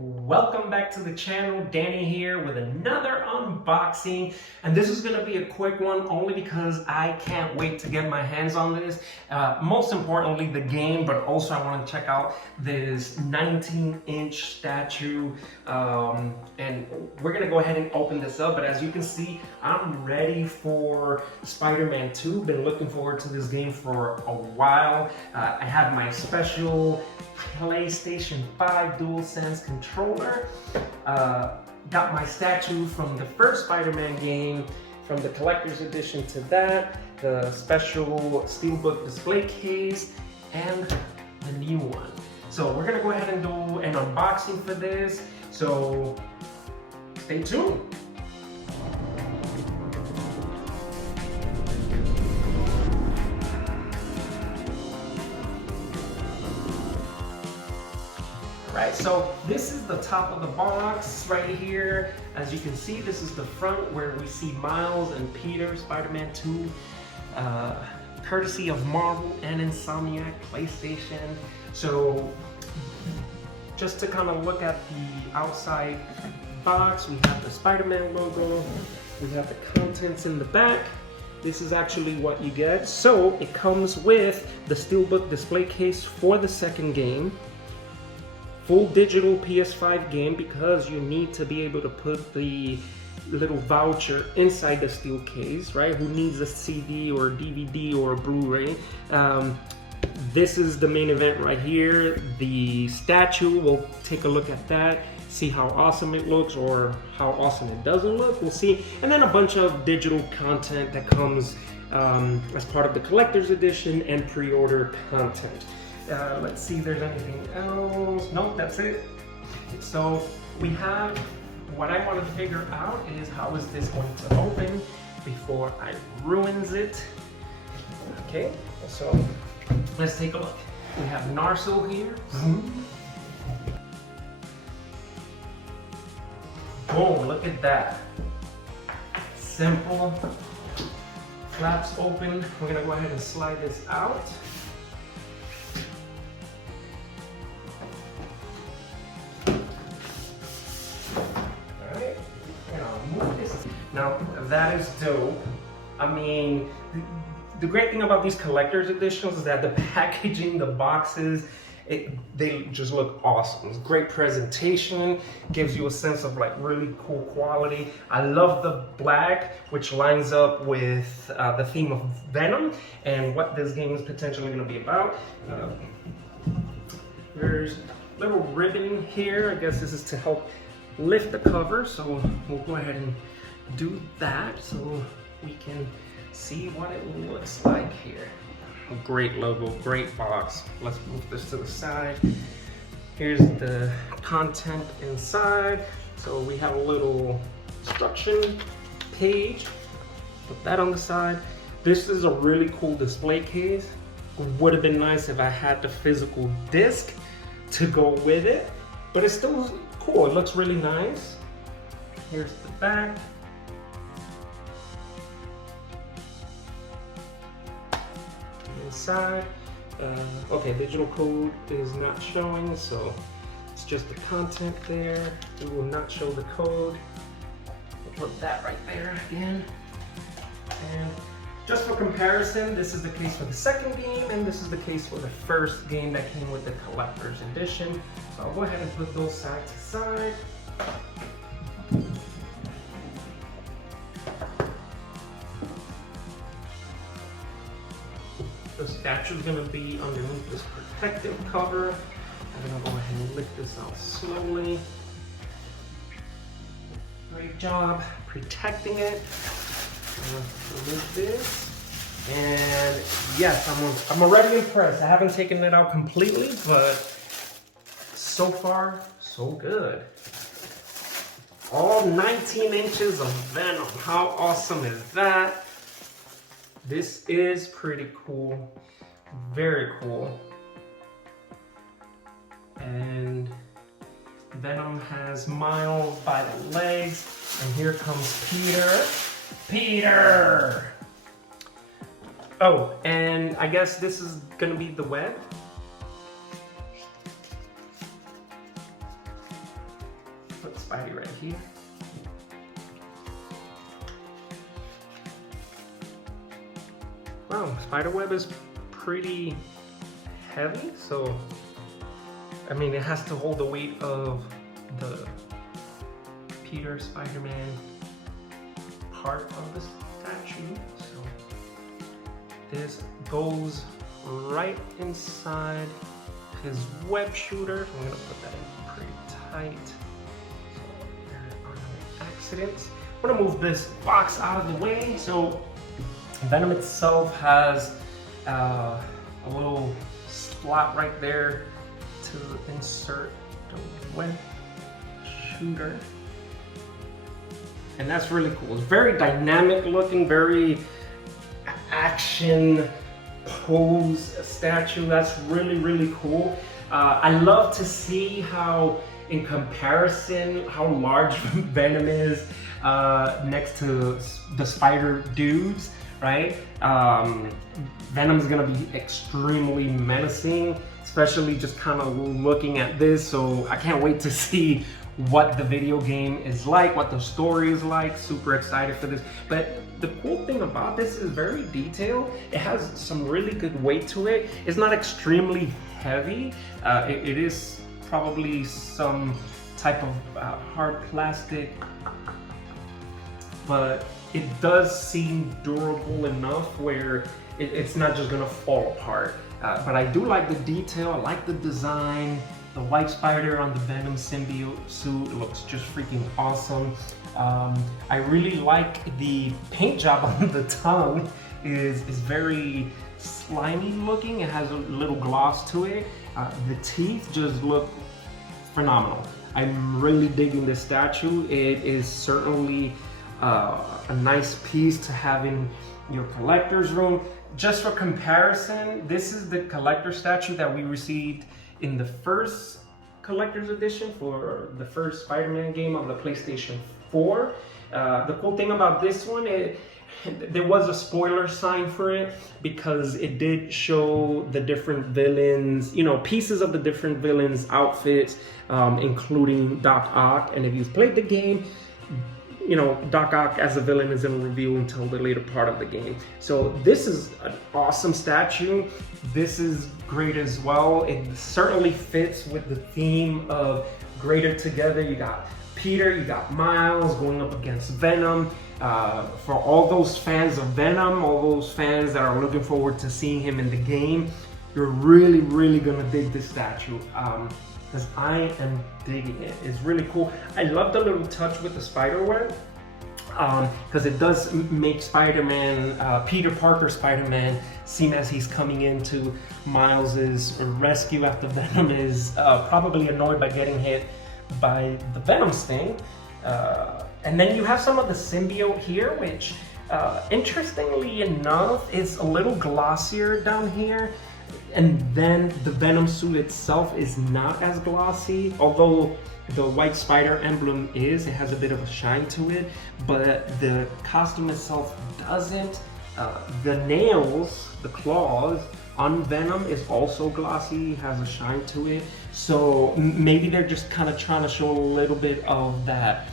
Welcome back to the channel. Danny here with another unboxing, and this is going to be a quick one only because I can't wait to get my hands on this. Most importantly, the game, but also I want to check out this 19-inch statue, and we're going to go ahead and open this up. But as you can see, I'm ready for Spider-Man 2. Been looking forward to this game for a while. I have my special PlayStation 5 DualSense controller. Got my statue from the first Spider-Man game, from the collector's edition to that, the special steelbook display case, and the new one. So we're gonna go ahead and do an unboxing for this, so stay tuned. Right, so this is the top of the box right here. As you can see, this is the front where we see Miles and Peter, Spider-Man 2, courtesy of Marvel and Insomniac, PlayStation. So just to kind of look at the outside box, we have the Spider-Man logo, we have the contents in the back. This is actually what you get. So it comes with the steelbook display case for the second game. Full digital PS5 game, because you need to be able to put the little voucher inside the steel case, right? Who needs a CD or DVD or a Blu-ray? This is the main event right here. The statue, we'll take a look at that, see how awesome it looks or how awesome it doesn't look, we'll see. And then a bunch of digital content that comes as part of the collector's edition and pre-order content. Let's see if there's anything else. Nope, that's it. So we have, what I want to figure out is how is this going to open before I ruins it. Okay, so let's take a look. We have Narsil here. Boom, look at that. Simple. Flaps open. We're gonna go ahead and slide this out. Now, that is dope. I mean, the great thing about these collector's editions is that the packaging, the boxes, they just look awesome. It's great presentation, gives you a sense of like really cool quality. I love the black, which lines up with the theme of Venom and what this game is potentially going to be about. There's a little ribbon here. I guess this is to help lift the cover, so we'll go ahead and do that so we can see what it looks like here. Great logo, great box. Let's move this to the side. Here's the content inside. So we have a little instruction page. Put that on the side. This is a really cool display case. Would have been nice if I had the physical disc to go with it, but it's still cool. It looks really nice. Here's the back. Inside. Okay, digital code is not showing, so it's just the content there. It will not show the code. We'll put that right there again. And just for comparison, this is the case for the second game, and this is the case for the first game that came with the collector's edition. So I'll go ahead and put those side to side. The statue is going to be underneath this protective cover. I'm going to go ahead and lift this out slowly. Great job protecting it. Remove this. And yes, I'm already impressed. I haven't taken it out completely, but so far, so good. All 19 inches of Venom. How awesome is that? This is pretty cool, very cool. And Venom has Miles by the legs, and here comes Peter. Peter! Oh, and I guess this is gonna be the web. Spidey right here. Wow, spiderweb is pretty heavy, so I mean it has to hold the weight of the Peter Spider-Man part of the statue. So this goes right inside his web shooter. I'm gonna put that in pretty tight so there are no accidents. I'm gonna move this box out of the way. So Venom itself has a little slot right there to insert the web shooter. And that's really cool. It's very dynamic looking, very action pose statue. That's really, really cool. I love to see how, in comparison, how large Venom is next to the spider dudes, right? Venom's gonna be extremely menacing, especially just kind of looking at this. So I can't wait to see what the video game is like, what the story is like. Super excited for this. But the cool thing about this is very detailed. It has some really good weight to it. It's not extremely heavy. It is probably some type of hard plastic, but it does seem durable enough where it's not just gonna fall apart. But I do like the detail, I like the design. The white spider on the Venom symbiote suit looks just freaking awesome. I really like the paint job on the tongue. Is very slimy looking. It has a little gloss to it. The teeth just look phenomenal. I'm really digging this statue. It is certainly a nice piece to have in your collector's room. Just for comparison, this is the collector statue that we received in the first collector's edition for the first Spider-Man game on the PlayStation 4. The cool thing about this one, there was a spoiler sign for it because it did show the different villains, you know, pieces of the different villains' outfits, including Doc Ock. And if you've played the game, you know, Doc Ock as a villain isn't revealed until the later part of the game. So this is an awesome statue. This is great as well. It certainly fits with the theme of Greater Together. You got Peter, you got Miles going up against Venom. For all those fans of Venom, all those fans that are looking forward to seeing him in the game, you're really, really gonna dig this statue. Because I am digging it. It's really cool. I love the little touch with the spider web because it does make Spider-Man, Peter Parker Spider-Man, seem as he's coming into Miles's rescue after Venom is probably annoyed by getting hit by the Venom sting. And then you have some of the symbiote here, which interestingly enough is a little glossier down here. And then the Venom suit itself is not as glossy, although the white spider emblem is. It has a bit of a shine to it, but the costume itself doesn't. The nails, the claws on Venom is also glossy, has a shine to it. So maybe they're just kind of trying to show a little bit of that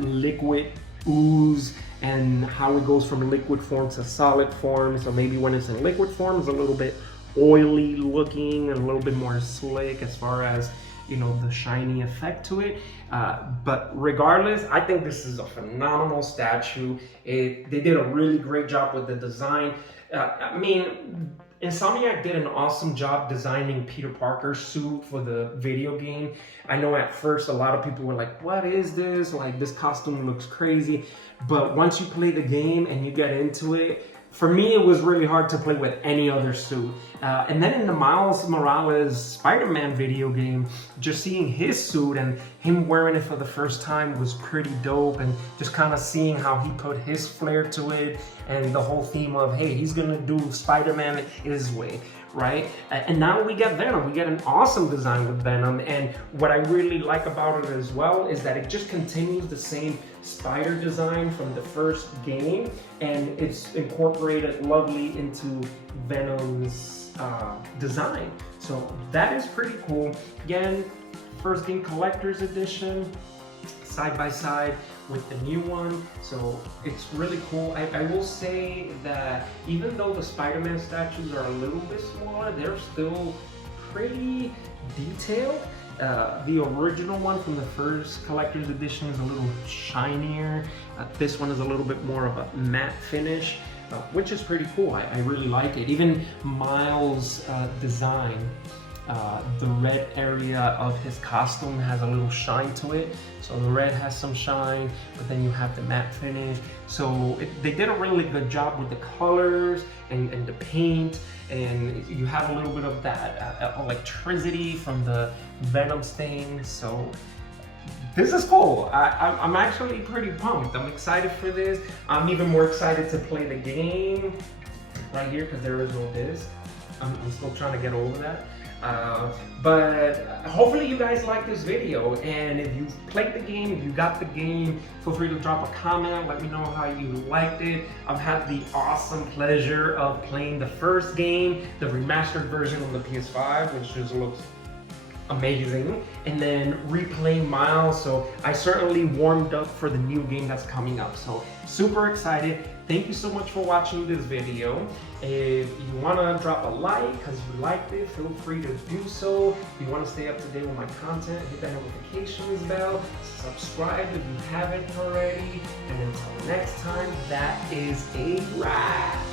liquid ooze and how it goes from liquid form to solid form. So maybe when it's in liquid form, it's a little bit oily looking and a little bit more slick as far as, you know, the shiny effect to it. But regardless, I think this is a phenomenal statue. They did a really great job with the design. I mean, Insomniac did an awesome job designing Peter Parker's suit for the video game. I know at first a lot of people were like, what is this? Like, this costume looks crazy. But once you play the game and you get into it, for me, it was really hard to play with any other suit. And then in the Miles Morales Spider-Man video game, just seeing his suit and him wearing it for the first time was pretty dope. And just kind of seeing how he put his flair to it and the whole theme of, hey, he's gonna do Spider-Man his way, right? And now we get Venom. We get an awesome design with Venom. And what I really like about it as well is that it just continues the same spider design from the first game, and it's incorporated lovely into Venom's design. So that is pretty cool. Again, first game collector's edition, side by side with the new one, so it's really cool. I will say that even though the Spider-Man statues are a little bit smaller, they're still pretty detailed. The original one from the first collector's edition is a little shinier. This one is a little bit more of a matte finish, which is pretty cool. I really like it. Even Miles' design, the red area of his costume has a little shine to it. So the red has some shine, but then you have the matte finish. So they did a really good job with the colors and the paint, and you have a little bit of that electricity from the Venom stain. So this is cool. I'm actually pretty pumped. I'm excited for this. I'm even more excited to play the game right here because there is no disc. I'm still trying to get over that. But hopefully you guys like this video, and if you played the game, if you got the game, feel free to drop a comment. Let me know how you liked it. I've had the awesome pleasure of playing the first game, the remastered version on the PS5, which just looks amazing, and then replaying Miles. So I certainly warmed up for the new game that's coming up. So super excited. Thank you so much for watching this video. If you want to drop a like because you liked it, feel free to do so. If you want to stay up to date with my content, hit that notifications bell, subscribe if you haven't already, and until next time, that is a wrap.